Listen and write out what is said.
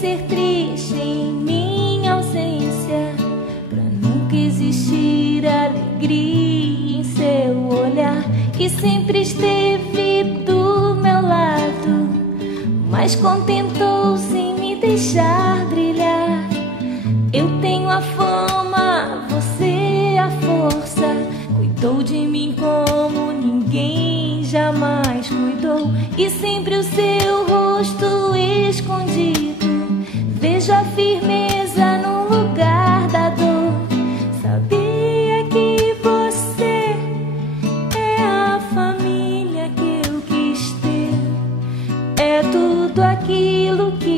ser triste em minha ausência, pra nunca existir alegria em seu olhar. E sempre esteve do meu lado, mas contentou-se em me deixar brilhar. Eu tenho a fama, você a força. Cuidou de mim como ninguém jamais cuidou. E sempre o seu rosto escondido, vejo a firmeza no lugar da dor. Sabia que você é a família que eu quis ter, é tudo aquilo que